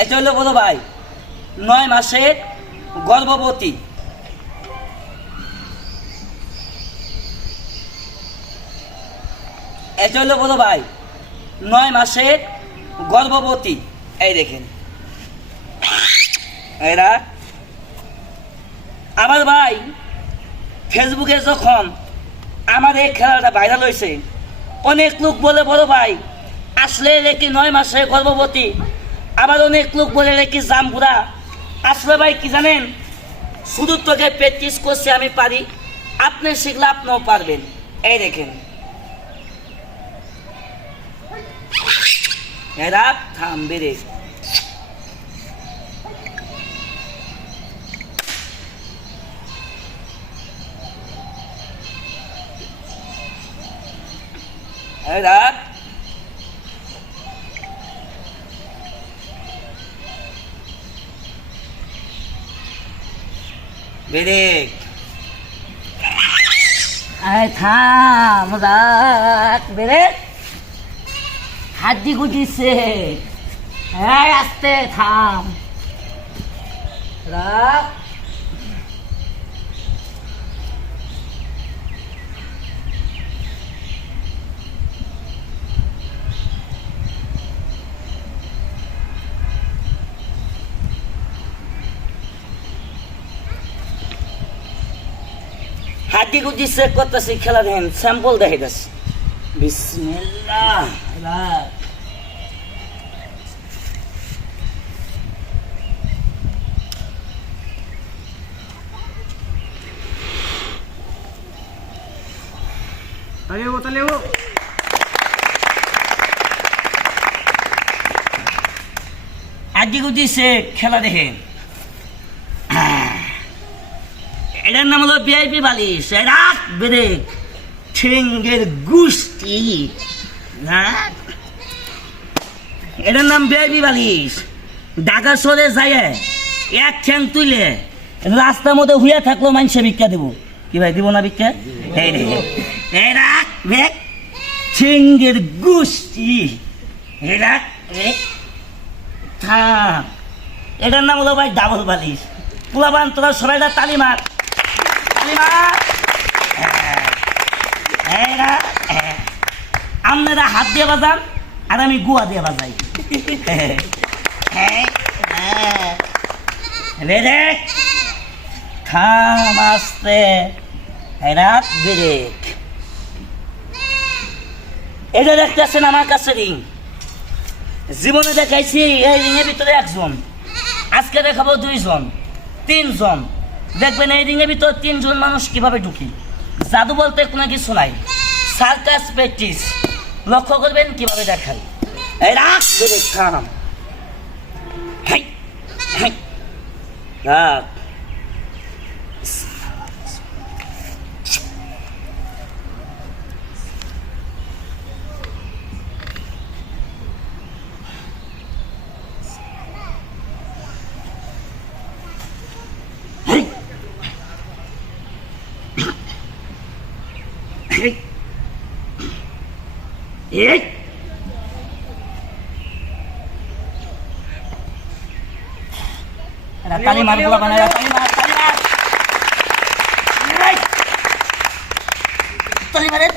এটা হলো বলো ভাই। নয় মাসের গর্ভবতী। এটা হলো বলো ভাই। নয় মাসের গর্ভবতী। এই দেখেন। এরা। আমার ভাই ফেসবুকে যখন আমার এই খেলাটা ভাইরাল হয়েছে, অনেক লোক বলে, বড় ভাই, আসলে রেখে নয় মাসে গর্ভবতী? আবার অনেক লোক বলে রেখে জামপুরা আসলে ভাই কি জানেন? শুধু তোকে প্র্যাকটিস করছি আমি পারি, আপনি শিখলে আপনিও পারবেন। এই দেখেন। এরা থামবে রে। এরা বেরেক আয় থাম রাখ বেরেক হাড্ডি গুটিছে হ্যাঁ আস্তে থাম রাখ হাড্ডি গুটি চেক করতেছি খেলা দেখেন স্যাম্পল দেখে যাচ্ছে বিসমিল্লাহ তাহলে ও তাহলে ও আজকে গুটি সে খেলা দেখে এটার নাম হলো বিআইপি বালিশ রাখ ব্রেক ঠেঙ্গের গুষ্টি হ্যাঁ? এটার নাম বিআইপি বালিশ। ঢাকা শহরে যায় এক ঠ্যাং তুলে রাস্তার মধ্যে হুইয়া থাকল মানুষে ভিক্ষা দেবো। কি ভাই, দিব না ভিক্ষা? এই রে, এই রাখ ব্রেক ঠেঙ্গের গুষ্টি এই রাখ ব্রেক থাম এটার নাম হলো ভাই ডাবল বালিশ। পোলাবান, তোরা সবাইটা তালি মার। আপনারা হাত দিয়ে বাজান, আর আমি গুয়া দিয়ে বাজাই। এটা দেখতেছেন আমার কাছে রিং জীবনে দেখাইছি, এই রিংয়ের ভিতরে একজন। আজকে দেখাবো দুইজন, তিনজন। দেখবেন এই রিংয়ের ভিতর তিনজন মানুষ কীভাবে ঢুকি? জাদু বলতে কোনো কিছু নাই। Circus practice. লক্ষ্য করবেন কীভাবে দেখাই। এই রাখ ধরে খান হাই হাই। রাখ। হেই। এই। এরা তালি মারগুলা বানায়, এরা তালি মার, তালি মার। এই। তালি মারেন।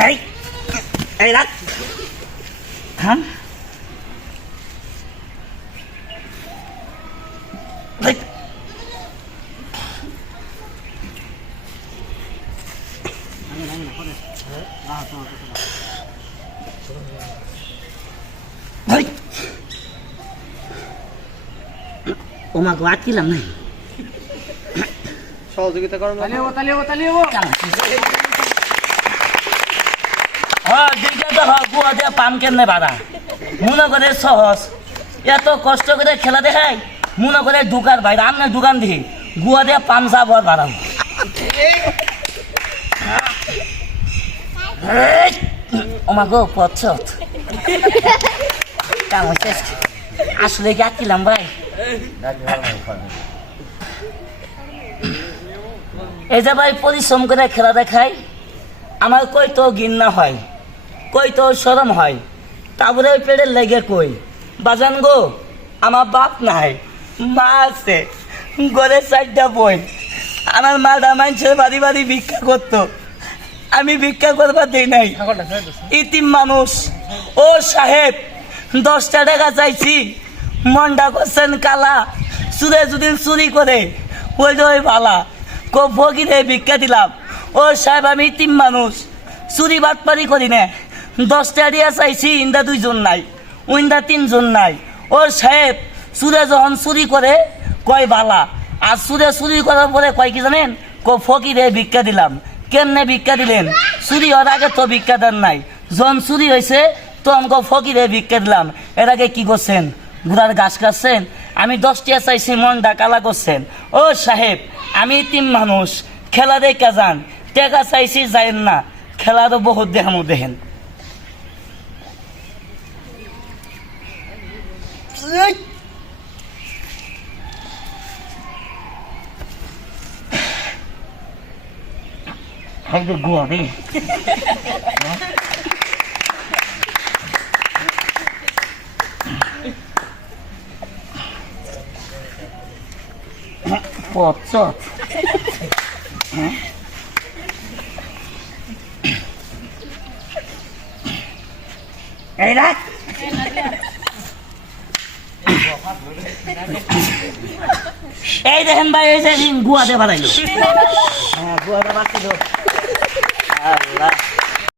এই। এই। এই রাখ থাম এই। এই। ও মা গো আটকিলাম নাই সহযোগিতা হ্যাঁ হয় গুয়া দিয়ে কেমনে বাড়া মনে করে সহজ। এত কষ্ট করে খেলা দেখাই মনে করে দোকান বাইরে আমি দোকান দিই গুয়া দিয়ে পান সাবর বাড়াবো এই, ও মা গো শেষ? আসলে আটকিলাম ভাই? এই যে ভাই পরিশ্রম করে খেলা দেখাই আমার কই তো ঘিন্না হয় কই তো সরম হয়। তারপরে ওই লেগে কই বাজান গো আমার বাপ নাই মা আছে ঘরের চারটা বই। আমার মাটা মানুষের বাড়ি বাড়ি ভিক্ষা করতো। আমি ভিক্ষা করবার দিই নাই। ইতিম মানুষ। ও সাহেব, দশটা টাকা চাইছি। মনটা করছেন কালা। সুরে যদি চুরি করে। ওই যে ওই ভালা কো ফকিরে ভিক্ষা দিলাম। ও সাহেব, আমি ইতিম মানুষ। চুরি বাটপারি করি না। দশটা দিয়া চাইছি, ইন্দা দুইজন নাই। উইন্দা তিনজন নাই। ও সাহেব, সুরে যখন চুরি করে, কয় বালা। আর সুরে চুরি করার পরে কয় কি জানেন? কো ফকিরে ভিক্ষা দিলাম। কেমনে ভিক্ষা দিলেন? চুরি হওয়ার আগে তো ভিক্ষা দেন নাই। যখন চুরি হয়েছে, তো আমাকে ফকিরে ভিক্ষা দিলাম। এর আগে কি করছেন? ঘোড়ার ঘাস কাটছেন আমি দশটিয়া চাইছি মন ডাকালা করছেন। ও সাহেব, আমি তিন মানুষ। খেলা দেখা যান। টেকা চাইছি যাইন না। খেলা তো বহুত দেহামো দেখেন Hay được gùa đi Bột sốt এই দেখ এই দেখেন ভাই এই যে গুয়াতে বাড়াইলো হ্যাঁ গুয়াতে বাড়ছিল Bless.